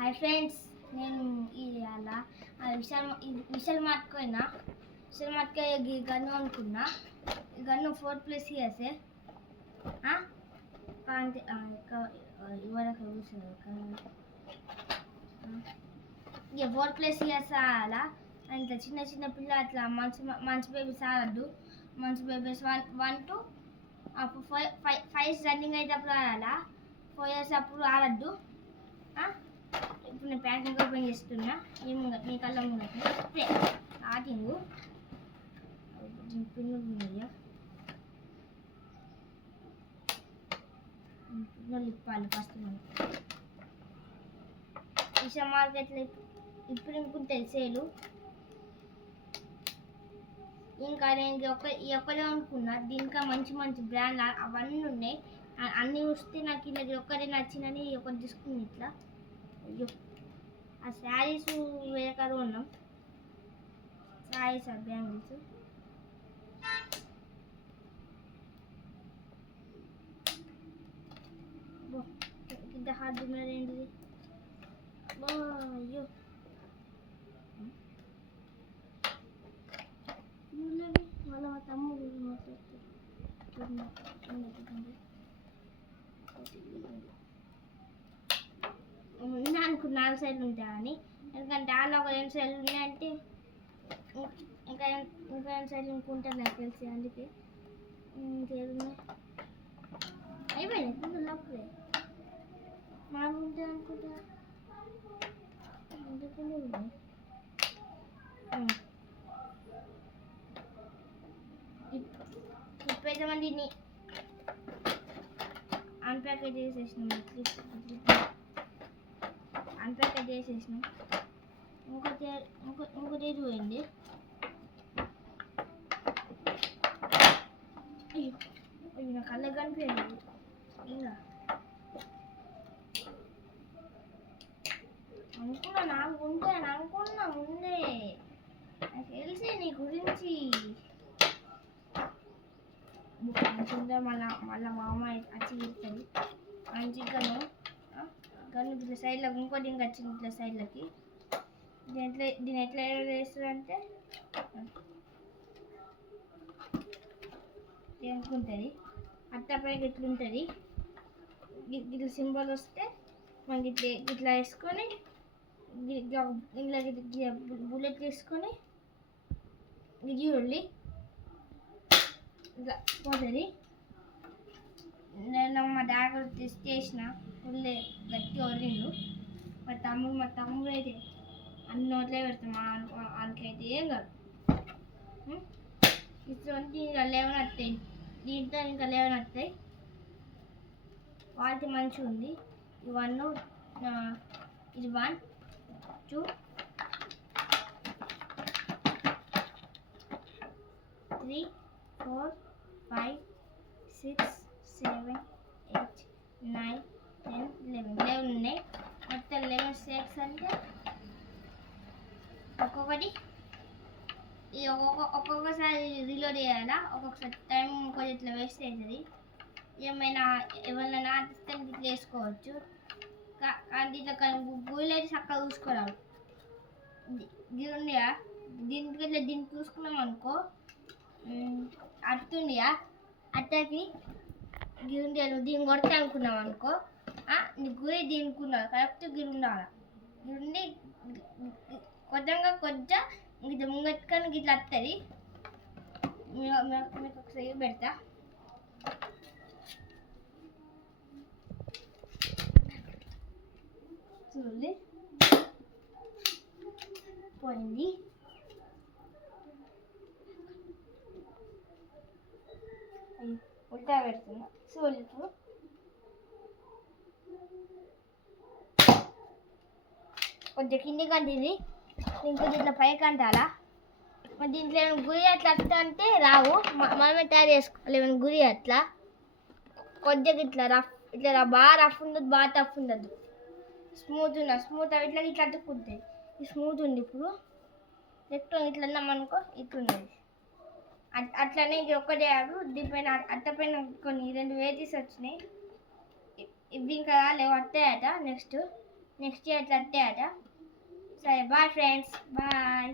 Hi friends, నేను ఇవాళ విశాల్ మార్ట్కి పోయినా. విశాల్ మార్ట్కి ఈ గన్ను అనుకున్నా. ఈ గన్ను 4+ ఇయర్స్ కాంతి ఇవరకు ఇక 4+ ఇయర్స్ అలా అంత చిన్న చిన్న పిల్ల అట్లా మంచి బేబీస్ ఆడద్దు. మంచి బేబీస్ 1 to 5 రన్నింగ్ అయ్యేటప్పుడు ఆడాలా. 4 years అప్పుడు ఆడద్దు. ఇప్పుడు నేను ప్యాకింగ్ ఓపెన్ చేస్తున్నా. మీ కళ్ళ ముందు స్టార్టింగ్ పిన్నులు ఇప్పాలి ఫస్ట్ మనం. విశాల్ మార్కెట్లో ఇప్పుడు ఇంకుంటాయి సేలు. ఇంకా నేను ఒక్కడే అనుకున్నా. దీనికా మంచి మంచి బ్రాండ్ అవన్నీ ఉన్నాయి. అన్నీ చూస్తే నాకు ఇలా ఒక్కడే నచ్చిందని ఒకటి తీసుకుని ఇట్లా. ఆ శారీస్ వేరే కాదు ఉన్నాం. శారీస్ ఆ బ్యాంగిల్స్ ఇంత హార్డ్ ఉన్నది ఏంటిది. అయ్యో మళ్ళీ మా తమ్ముడు ముందు అనుకున్న 4 సైడ్లు ఉంటాయని. ఎందుకంటే వాళ్ళు ఒక 2 సైడ్లు ఉన్నాయంటే ఇంకా 2 సైడ్లు ఇంకుంటారు నాకు తెలిసి. అందుకే ఇంకేమున్నాయి అయిపోయినాయి కుంటున్నా అప్పుడే మాకుంటే అనుకుంటా. అందుకనే ఉన్నాయి. ఇప్పుడైతే మందిని అన్ప్యాకెట్ చేసేసినాం. అన్ప్యాకెట్ చేసేసినాం. ఇంకోటి ఏది పోయింది. అయ్యో నా కళ్ళకి కనిపించలేదు. ఇంకా అనుకున్నా నాకు ఉంటాను అనుకున్నా ముందే. నాకు తెలిసే నీ గురించి. మంచిగా మళ్ళీ మా అమ్మ వచ్చి చెప్తుంది. మంచిగా గన్ను ఇట్లా సైడ్లోకి ఇంకోటి ఇంకా వచ్చింది. ఇట్లా సైడ్లకి దీన్ని ఎట్లా వేస్తుందంటే ఉంటుంది. అట్టపైకి ఎట్లుంటుంది. ఇట్లా సింబల్ వస్తే మనకి ఇట్లా వేసుకొని ఇలా బుల్లెట్ వేసుకొని ఇది చూడండి ఇట్లా పోతుంది. నేను మా డాడీ టెస్ట్ చేసిన. ఫుల్ గట్టి వదిలిండు. మా తమ్ముడు అయితే అన్ని నోట్లే పెడతాం. వాళ్ళకైతే ఏం కాదు. ఇటువంటి ఇంకా 11 వస్తాయి. దీంతో ఇంకా 11 వస్తాయి. క్వాలిటీ మంచిగా ఉంది. ఇది 1 2 3 4 5 6 7 8 9 10 11 ఉన్నాయి. మొత్తం 11 స్టాక్స్ అంటే ఒక్కొక్కటి ఒక్కొక్కసారి రీలోడ్ చేయాలా. ఒక్కొక్కసారి టైం కొంచెం ఇట్లా వేస్ట్ అవుతుంది. ఏమైనా ఎవరైనా ఆర్టిస్తే ఇట్లా వేసుకోవచ్చు. కానీ ఇట్లా గూగుల్ అయితే చక్కగా చూసుకోరాదు. దీనియా దీనికి ఇట్లా దీన్ని చూసుకున్నాం అనుకో. అట్టుండియా అట్టకి గిరుండి నువ్వు దీన్ని కొడితే అనుకున్నావు అనుకో. నీ గురి దీనుకున్నావు కరెక్ట్ గిరి ఉండాలి. గిరుండి కొంచెం ఇట్లా ముంగట్టుకొని ఇట్లా వస్తుంది. మీకు ఒకసారి పెడతా. చూడండి పోయింది. ఉల్టా పెడుతున్నా. చూడండి ఇప్పుడు కొంచెం కిందికి అంటుంది. ఇంకొంచెం ఇట్లా పైకి అంటారా. మరి దీంట్లో ఏమైనా గురి అట్లా వస్తా అంటే రావు. మనమే తయారు చేసుకోవాలి. ఏమైనా గురి అట్లా కొంచెం ఇట్లా ఇట్లా బాగా రఫ్ ఉండదు, బాగా టఫ్ ఉండదు. స్మూత్ ఇట్లా అతుక్కుంటుంది. ఇది స్మూత్ ఉంది. ఇప్పుడు నెక్స్ట్ ఇట్లా అన్నామనుకో ఇట్లున్నది. అట్లనే ఇది ఒక్కటే ఆడు. దీనిపైన అట్టపైన కొన్ని 2 వేటీస్ వచ్చినాయి. ఇవి ఇంకా లేవు వస్తాయట. నెక్స్ట్ నెక్స్ట్ ఇయర్ అట్లా వస్తాయట. సరే బాయ్ ఫ్రెండ్స్, బాయ్.